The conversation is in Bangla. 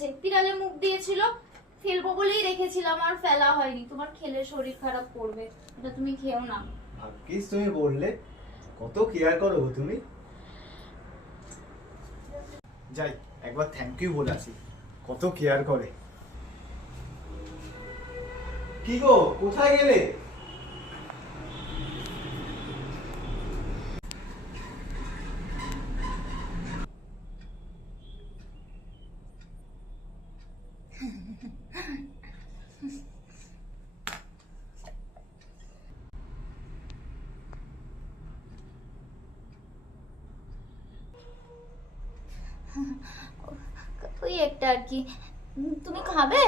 হয়েছে, পিরালে মুখ দিয়েছিল, ফেলবো বলেই রেখেছিলাম, আর ফেলা হয়নি। তোমার খেলে শরীর খারাপ করবে, এটা তুমি খেও না। ভাগ্যিস তুমি বললে, কত কেয়ার করো গো তুমি। যাই একবার থ্যাংক ইউ বলে আসি, কত কেয়ার করে। কি গো, কোথায় গেলে? ওই একটা আর কি। তুমি খাবে?